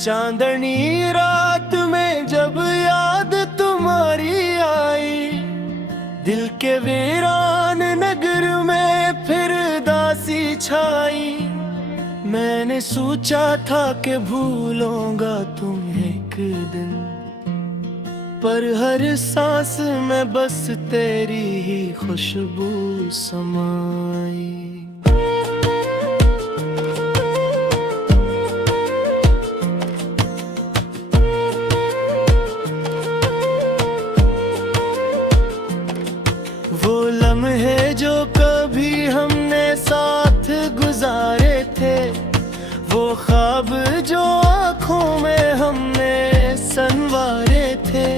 चांदनी रात में जब याद तुम्हारी आई, दिल के वीरान नगर में फिर दासी छाई। मैंने सोचा था कि भूलूंगा तुम्हें एक दिन, पर हर सांस में बस तेरी ही खुशबू समाई। वो लम्हे जो कभी हमने साथ गुजारे थे, वो ख्वाब जो आँखों में हमने संवारे थे,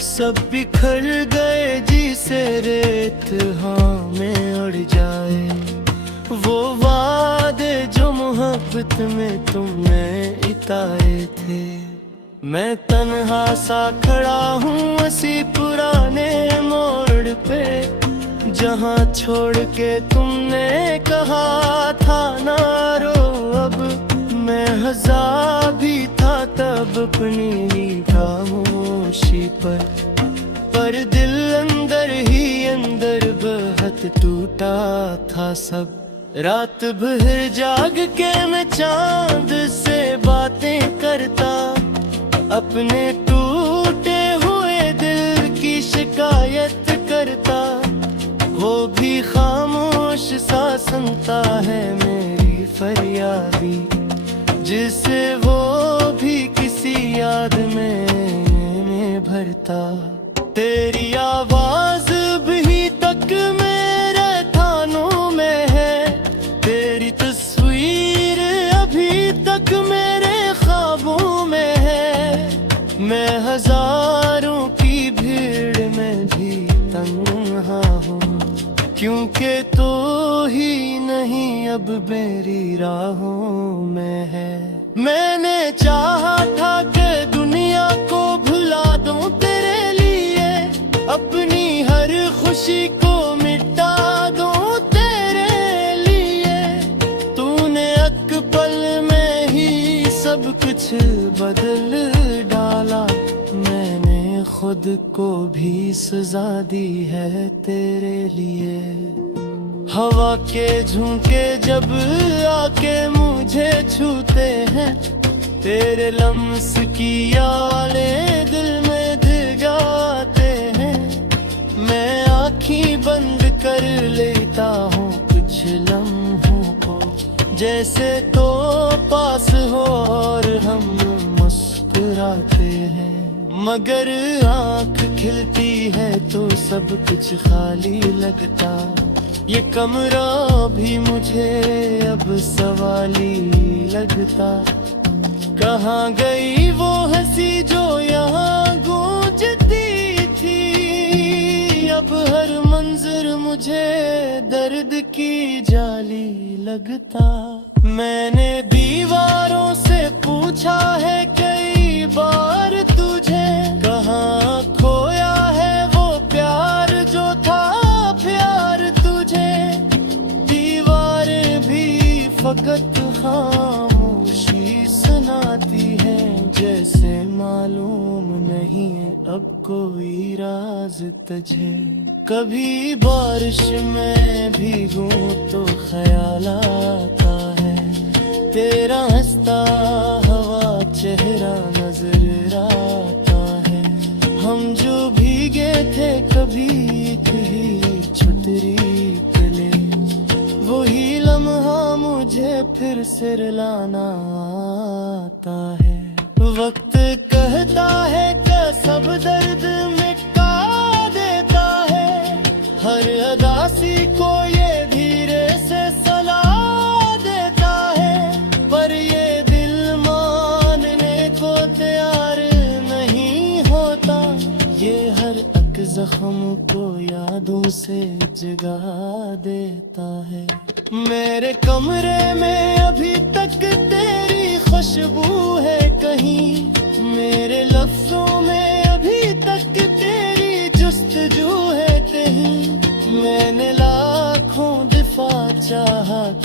सब बिखर गए जिसे रेत हाँ में उड़ जाए। वो वादे जो मोहब्बत में तुमने इताए थे, मैं तन्हा सा खड़ा हूँ उसी पुराने मोड़ पे, जहाँ छोड़ के तुमने कहा था ना रो अब। मैं हज़ार भी था तब अपनी खामोशी पर दिल अंदर ही अंदर बहुत टूटा था सब। रात भर जाग के मैं चांद से बातें करता, अपने टूटे हुए दिल की शिकायत करता। वो भी खामोश सा सुनता है मेरी फरियादी, जिसे वो भी किसी याद में भरता। तेरी आवाज भी तक मेरे कानों में है, तेरी तस्वीर अभी तक मेरे ख्वाबों में है। मैं हजारों की भीड़ में भी तन्हा हूँ, क्योंकि तो ही नहीं अब मेरी राहों में है। मैंने चाहा था कि दुनिया को भुला दूं तेरे लिए, अपनी हर खुशी को मिटा दूं तेरे लिए। तूने एक पल में ही सब कुछ बदल डाला, मैंने खुद को भी सजा दी है तेरे लिए। हवा के झोंके जब आके मुझे छूते हैं, तेरे लम्स की यादें दिल में दिगाते हैं। मैं आँखें बंद कर लेता हूँ कुछ लम्हों को, जैसे तो पास हो और हम मुस्कुराते हैं। मगर आँख खिलती है तो सब कुछ खाली लगता, ये कमरा भी मुझे अब सवाली लगता। कहाँ गई वो हंसी जो यहाँ गूंजती थी, अब हर मंजर मुझे दर्द की जाली लगता। मैंने दीवारों से पूछा है कई बार तुझे, कहाँ खोया है वो प्यार जो था प्यार तुझे। दीवारें भी फकत खामोशी सुनाती है, जैसे मालूम नहीं है अब कोई राज तुझे। कभी बारिश में भीगूं तो ख्याल आता है, तेरा हंसता हवा चेहरा नजर आता है। हम जो भीगे थे कभी थी छतरी पिले, वही लम्हा मुझे फिर से रुलाना आता है। वक्त कहता है कि सब दर्द मिटा देता है, हर अदासी को ये धीरे से सला देता है। पर ये दिल मानने को तैयार नहीं होता, ये हर एक जख्म को यादों से जगा देता है। मेरे कमरे में अभी तक तेरी खुशबू है कहीं, मेरे लफ्जों में अभी तक तेरी जुस्तजू है कहीं। मैंने लाखों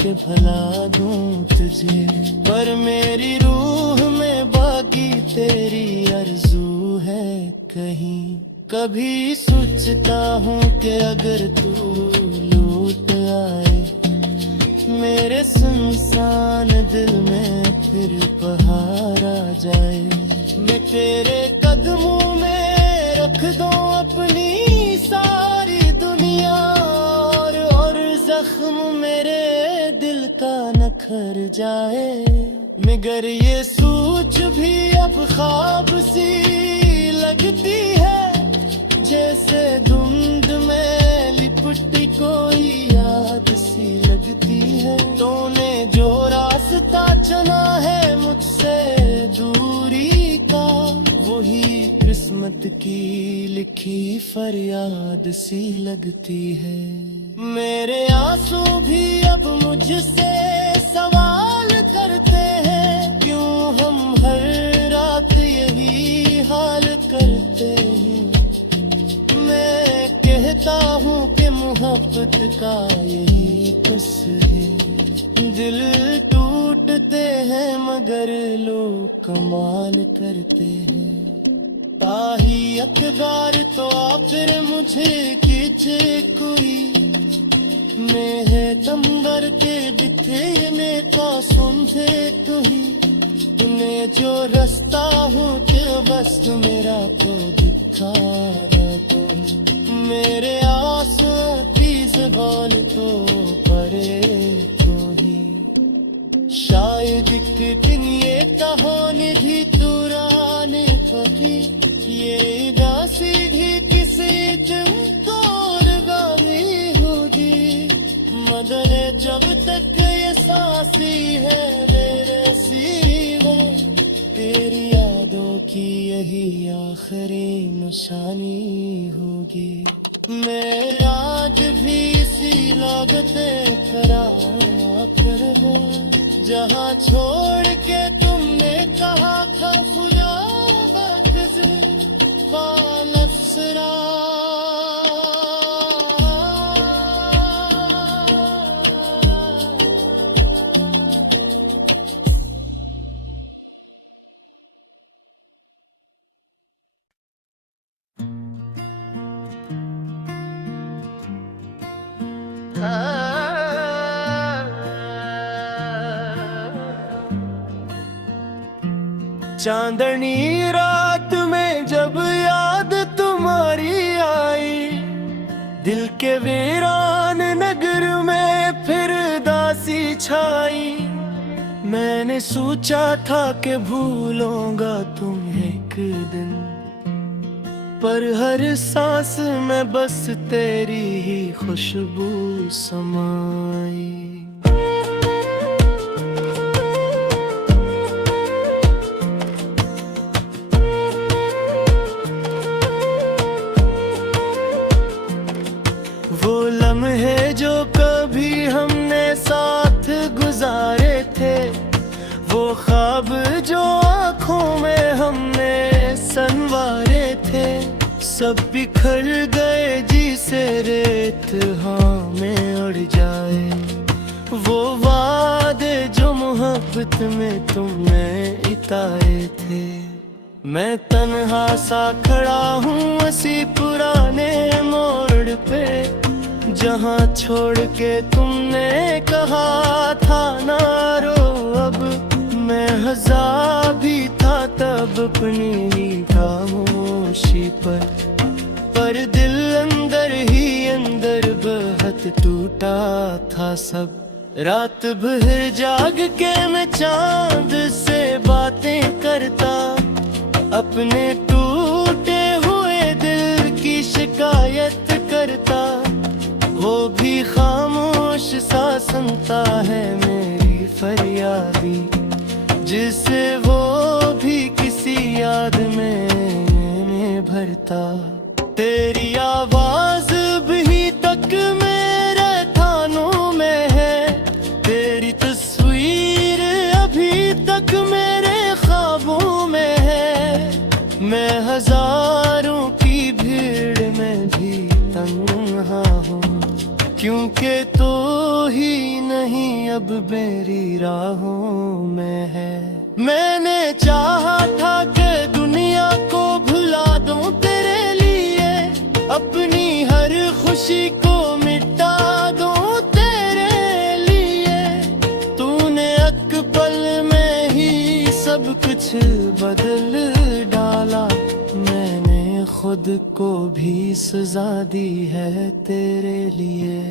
के भला दूं तुझे। पर मेरी रूह में बाकी तेरी आरज़ू है कहीं। कभी सोचता हूँ कि अगर तू लौट आए मेरे सुनसान दिल में, फिर बहार आ जाए। मैं तेरे कदमों में रख दूं अपनी सारी दुनिया, और जख्म मेरे दिल का नखर जाए। मगर ये सोच भी अब ख्वाब सी लगती है, जैसे धुंध में लिपटी कोई याद सी लगती है। तूने जो रास्ता चुना है मुझसे दूरी का, वही किस्मत की लिखी फरियाद सी लगती है। मेरे आंसू भी अब मुझसे सवाल करते हैं, क्यों हम हर रात यही हाल करते हैं। मैं कहता हूँ कि मोहब्बत का यही बस है। दिल टूटते हैं मगर लोग कमाल करते हैं। ताही अखबार तो आखिर मुझे किचे कोई, मैं है तंबर के बिथे में तो सुनते तू ही। तूने जो रास्ता हो तो बस मेरा को दिखा तो, मेरे आंसू की ज़बान तो परे तो ही। शायद एक दिन ये कहानी भी तुराने कभी, ये दासी भी किसी दिन तोरगामी होगी। मगर जब तक ये सांसी है मेरे सीने में, तेरी यादों की यही आखिरी निशानी होगी। मैं आज भी इसी लागते खरा करबो, जहाँ छोड़ के तुमने कहा था खुदा बख्शे फालसरा। चांदनी रात में जब याद तुम्हारी आई, दिल के वीरान नगर में फिर दासी छाई। मैंने सोचा था कि भूलूंगा तुम्हें एक दिन, पर हर सांस में बस तेरी ही खुशबू समाई। वो लम्हे जो कभी हमने साथ गुजारे थे, वो ख्वाब जो आँखों में हमने संवारे थे, सब बिखर गए जिसे रेत हाँ में उड़ जाए। वो वादे जो मोहब्बत में तुमने इताए थे। मैं तन्हा सा खड़ा हूँ उसी पुराने मोड़ पे, जहाँ छोड़ के तुमने कहा था ना रो अब। मैं हज़ार भी था तब अपनी ही खामोशी पर दिल अंदर ही अंदर बहुत टूटा था सब। रात भर जाग के मैं चांद से बातें करता, अपने टूटे हुए दिल की शिकायत करता। वो भी खामोश सा सुनता है मेरी फरियादी, जिसे वो भी किसी याद में भरता। तेरी आवाज भी तक मेरे कानों में है, तेरी तस्वीर अभी तक मेरे ख्वाबों में है। मैं हजारों की भीड़ में भी तन्हा हूँ, क्योंकि तो ही नहीं अब मेरी राहों में है। मैंने चाहा था कि दुनिया को भुला दूं तेरे लिए, अपनी हर खुशी को मिटा दूं तेरे लिए। तूने एक पल में ही सब कुछ बदल डाला, मैंने खुद को भी सजा दी है तेरे लिए।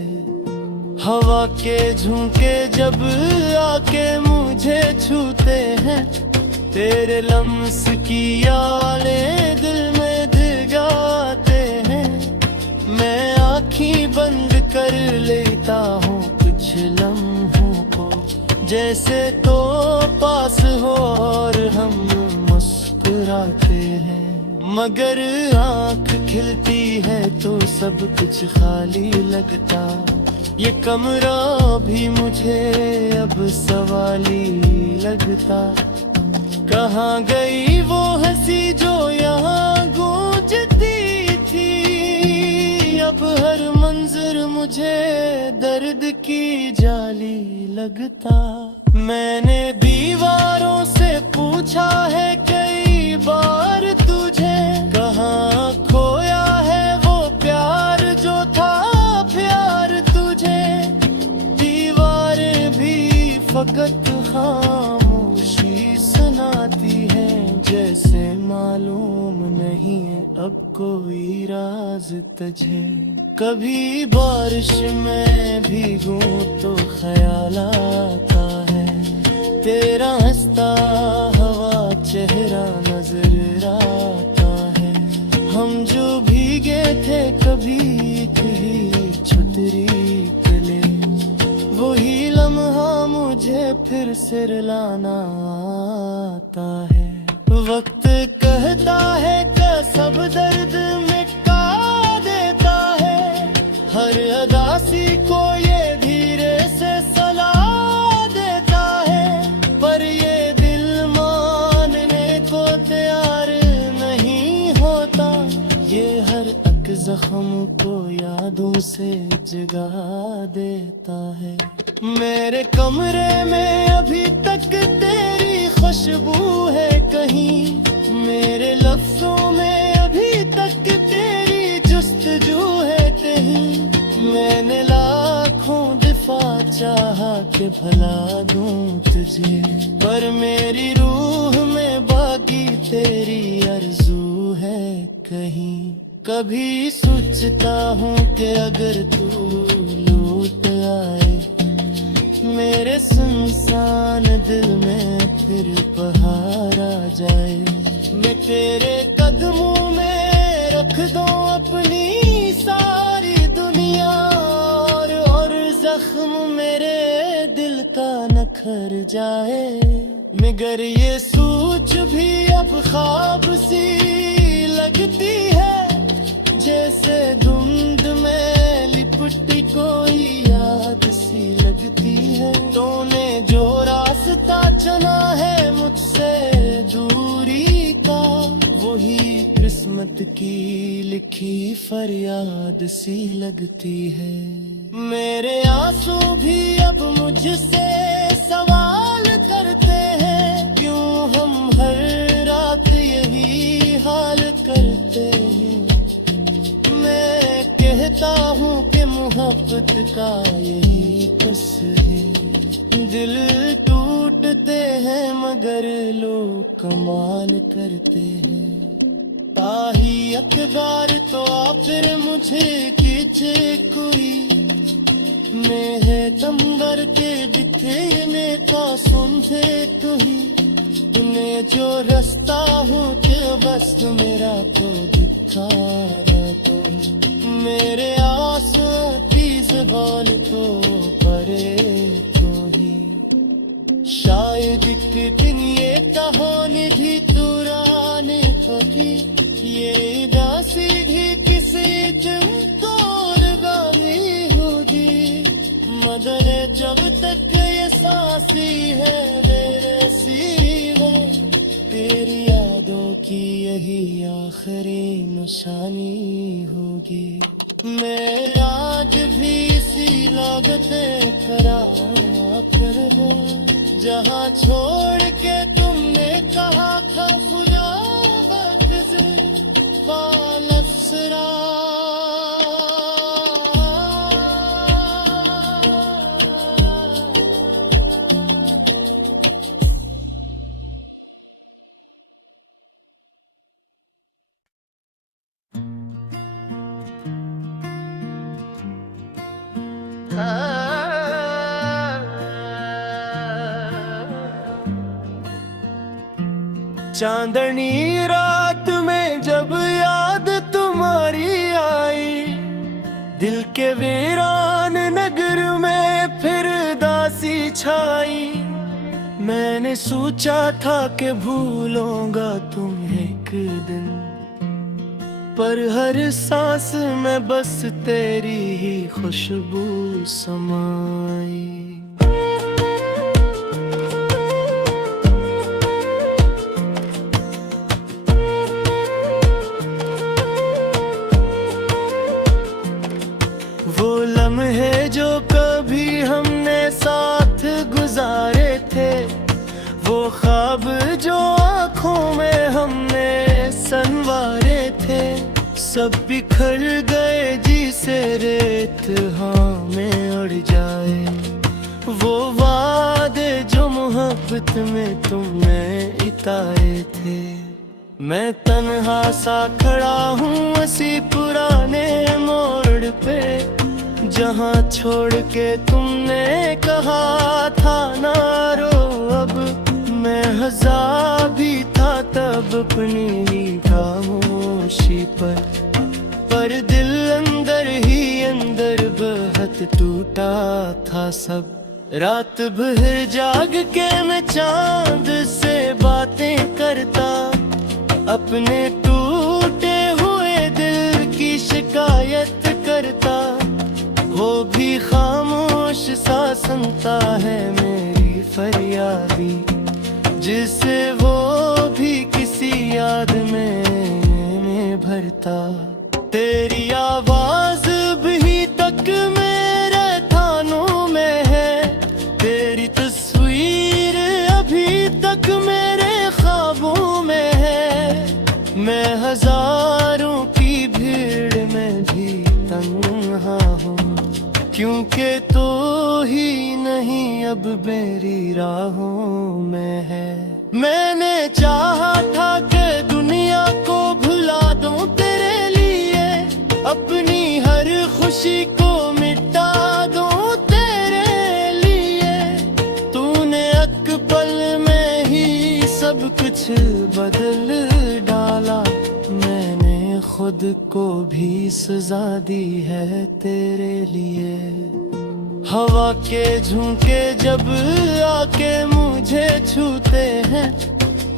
हवा के झोंके जब आके मुझे छूते हैं, तेरे लम्स की यादें दिल में जगाते हैं। मैं आँखें बंद कर लेता हूँ कुछ लम्हों को, जैसे तो पास हो और हम मुस्कुराते हैं। मगर आँख खिलती है तो सब कुछ खाली लगता, ये कमरा भी मुझे अब सवाली लगता। कहाँ गई वो हंसी जो यहाँ गूंजती थी, अब हर मंजर मुझे दर्द की जाली लगता। मैंने दीवारों से पूछा है कई बार तुझे, कहाँ खोया है वो प्यार जो था प्यार तुझे। दीवारें भी फकत खामोशी सुनाती है, जैसे मालूम नहीं अब कोई राज तुझे। कभी बारिश में भीगूं तो ख्याल आता है, तेरा हंसता हवा चेहरा नजर आता है। हम जो भीगे थे कभी कहीं छतरी तले, वही लम्हा मुझे फिर से रुलाना आता है। वक्त कहता है कि सब दर्द मिटा देता है, हर अदासी को ये धीरे से सलाह देता है। पर ये दिल मानने को तैयार नहीं होता, ये हर एक जख्म को यादों से जगा देता है। मेरे कमरे में अभी तक तेरी खुशबू है कहीं, मेरे लफ्जों में अभी तक तेरी जुस्तजू है कहीं। मैंने लाखों दफा चाहा कि भला दूं तुझे, पर मेरी रूह में बाकी तेरी आरज़ू है कहीं। कभी सोचता हूँ कि अगर तू लौट आए मेरे सुनसान दिल में, फिर बहार आ जाए। मैं तेरे कदमों में रख दूं अपनी सारी दुनिया, और जख्म मेरे दिल का नखर जाए। मगर ये सोच भी अब ख्वाब सी लगती है, जैसे धुंध में लिपटी कोई याद सी लगती है। तूने जो रास्ता चुना है मुझसे दूरी का, वही किस्मत की लिखी फरियाद सी लगती है। मेरे आंसू भी अब मुझसे सवाल करते हैं, क्यों हम हर रात यही हाल करते हैं। मैं कहता हूँ कि मोहब्बत का यही कस है, दिल टूटते हैं मगर लोग कमाल करते हैं। ताही अखबार तो फिर मुझे किचे कोई, मैं है तंबर के दिखे में तो सुनते तू ही। तूने जो रास्ता हूँ के बस मेरा को दिखा तो, मेरे आंसू की ज़बान तो परे तो ही। शायद एक दिन ये कहानी भी तुराने कभी, ये दासी भी किसी दिन तो गानी होगी। मगर जब तक ये सांसी है मेरे सीने, तेरी यादों की यही आखिरी निशानी होगी। मैं आज भी इसी लागत खरा जहाँ छोड़ के तुमने कहा था खुदा वालफसरा। चांदनी रात में जब याद तुम्हारी आई, दिल के वीरान नगर में फिर दासी छाई। मैंने सोचा था कि भूलूंगा तुम्हें एक दिन, पर हर सांस में बस तेरी ही खुशबू समाई। वो लम्हे जो कभी हमने साथ गुजारे थे, वो ख्वाब जो आँखों में हमने संवारे थे, सब बिखर गए जिसे रेत हाँ में उड़ जाए। वो वादे जो मोहब्बत में तुमने इताए थे, मैं तन्हा सा खड़ा हूँ उसी पुराने मोड़ पे, जहाँ छोड़ के तुमने कहा था ना रो अब। मैं हज़ार भी था तब अपनी ही खामोशी पर दिल अंदर ही अंदर बहुत टूटा था सब। रात भर जाग के मैं चांद से बातें करता, अपने टूटे हुए दिल की शिकायत करता। वो भी खामोश सा सुनता है मेरी फरियादी, जिसे वो भी किसी याद में भरता। तेरी आवाज भी तक मेरे कानों में है, तेरी तस्वीर अभी तक मेरे ख्वाबों में है। मैं हजारों की भीड़ में भी तन्हा हूँ, क्योंकि तो ही नहीं अब मेरी राहों में है। मैंने चाहा था कि दुनिया को भुला दूं तेरे लिए, अपनी हर खुशी को मिटा दूं तेरे लिए। तूने एक पल में ही सब कुछ बदल डाला, मैंने खुद को भी सजा दी है तेरे लिए। हवा के झोंके जब आके मुझे छूते हैं,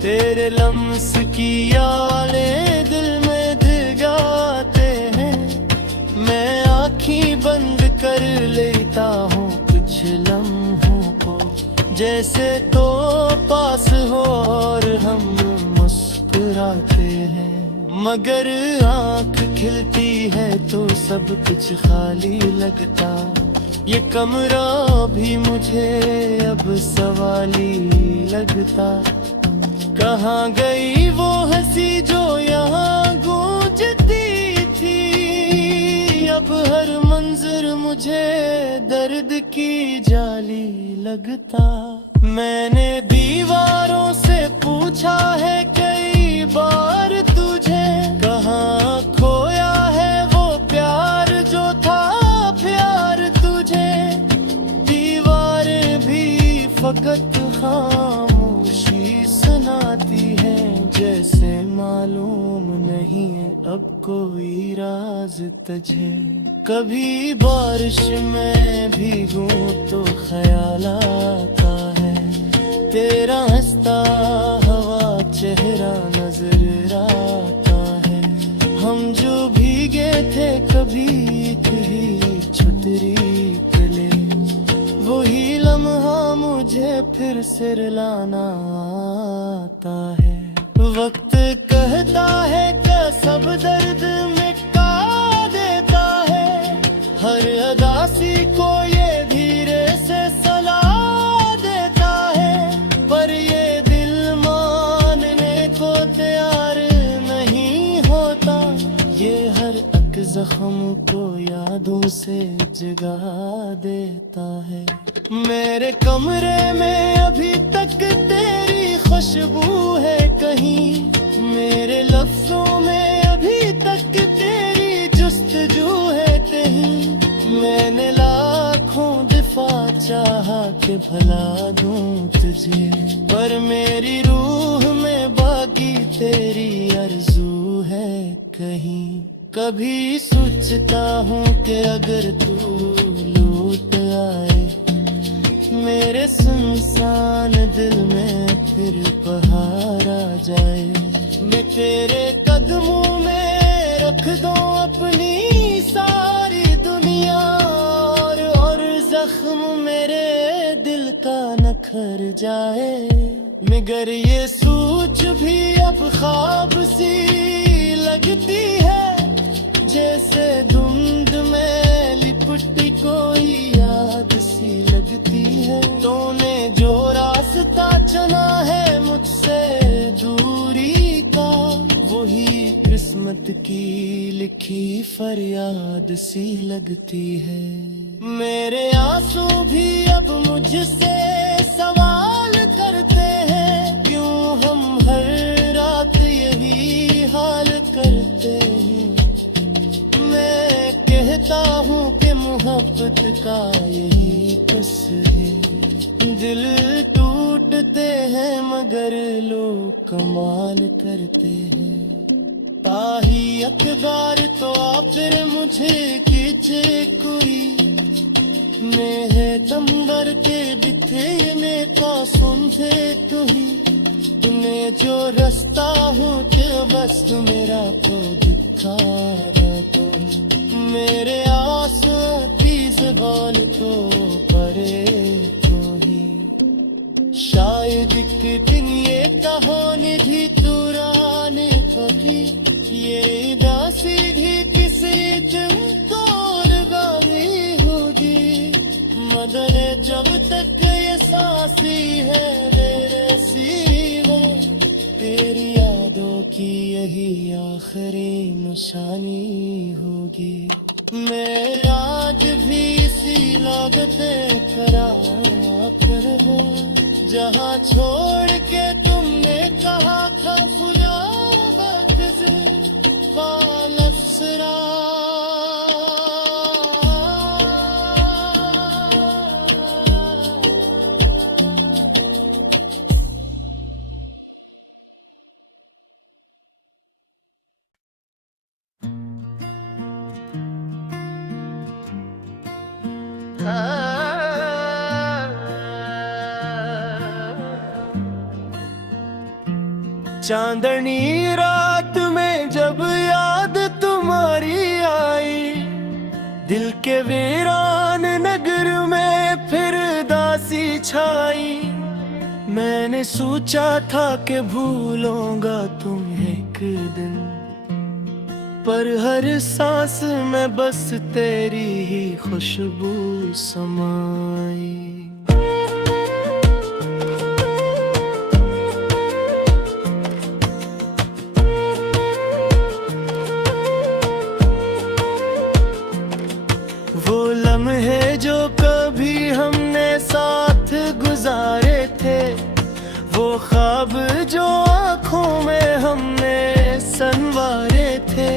तेरे लम्स की यादें दिल में दिगाते हैं। मैं आँखें बंद कर लेता हूँ कुछ लम्हों को, जैसे तो पास हो और हम मुस्कुराते हैं। मगर आँख खिलती है तो सब कुछ खाली लगता, ये कमरा भी मुझे अब सवाली लगता। कहाँ गई वो हंसी जो यहाँ गूंजती थी, अब हर मंजर मुझे दर्द की जाली लगता। मैंने दीवारों से पूछा है कई बार तुझे, कहाँ खोया है वो प्यार जो था प्यार तुझे। दीवारें भी फकत खामोशी सुनाती है, जैसे मालूम नहीं है अब कोई राज तुझे। कभी बारिश में भीगूं तो ख्याल आता है, तेरा हंसता हवा चेहरा नजर आता है। हम जो भीगे थे कभी थी छतरी तले, वही लम्हा मुझे फिर से रुलाना आता है। वक्त कहता है कि सब दर्द मिटा देता है, हर अदासी को ये धीरे से सलाह देता है। होता, ये हर एक जख्म को यादों से जगा देता है। मेरे कमरे में अभी तक तेरी खुशबू है कहीं, मेरे लफ्जों में अभी तक तेरी जुस्तजू है कहीं। मैंने लाखों दफा चाहा कि भला दूं तुझे, पर मेरी रूह में बाकी तेरी आरज़ू है कहीं। कभी सोचता हूँ कि अगर तू लौट आए मेरे सुनसान दिल में, फिर बहार आ जाए। मैं तेरे कदमों में रख दूं अपनी सारी दुनिया, और जख्म मेरे दिल का नखर जाए। मगर ये सोच भी अब ख्वाब सी लगती है, जैसे धुंध में लिपटी कोई याद सी लगती है। तूने जो रास्ता चुना है मुझसे दूरी का, वही किस्मत की लिखी फरियाद सी लगती है। मेरे आंसू भी अब मुझसे सवाल करते हैं, क्यों हम हर रात यही हाल करते हैं। मैं कहता हूँ कि मोहब्बत का यही कस है, दिल टूटते हैं मगर लोग कमाल करते हैं। ताही अखबार तो आखिर मुझे किचे कोई, मैं है तंबर के बिथेने का सुनते तू ही। तूने जो रास्ता हूँ के बस मेरा को दिखा रहा तो, मेरे आंसू की ज़बान तो परे तो ही। शायद एक दिन ये कहानी भी तुराने पकी, ये दासी भी किसी दिन तोड़ गानी होगी। मगर जब तक ये सांसी है मेरे सीने में, तेरी यादों की यही आखिरी निशानी होगी। मैं आज भी इसी लागते करा कर वो, जहाँ छोड़ के तुमने कहा था फुलावत से वालफसरा। चांदनी रात में जब याद तुम्हारी आई, दिल के वीरान नगर में फिर दासी छाई। मैंने सोचा था कि भूलूंगा तुम्हें एक दिन, पर हर सांस में बस तेरी ही खुशबू समाई। वो लम्हे जो कभी हमने साथ गुजारे थे, वो ख्वाब जो आँखों में हमने संवारे थे,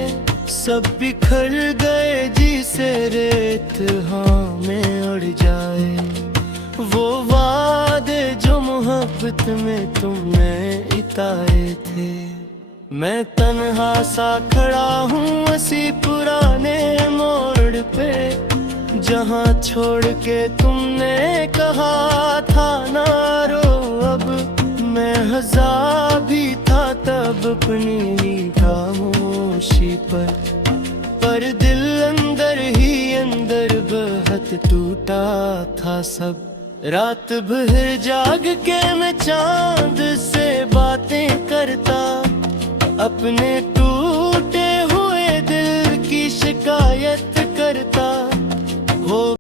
सब बिखर गए जिसे रेत हाँ में उड़ जाए। वो वादे जो मोहब्बत में तुमने इताए थे, मैं तन्हा सा खड़ा हूँ उसी पुराने मोड़ पे, जहाँ छोड़ के तुमने कहा था ना रो अब। मैं हज़ार भी था तब अपनी ही खामोशी पर दिल अंदर ही अंदर बहुत टूटा था सब। रात भर जाग के मैं चांद से बातें करता, अपने टूटे हुए दिल की शिकायत करता।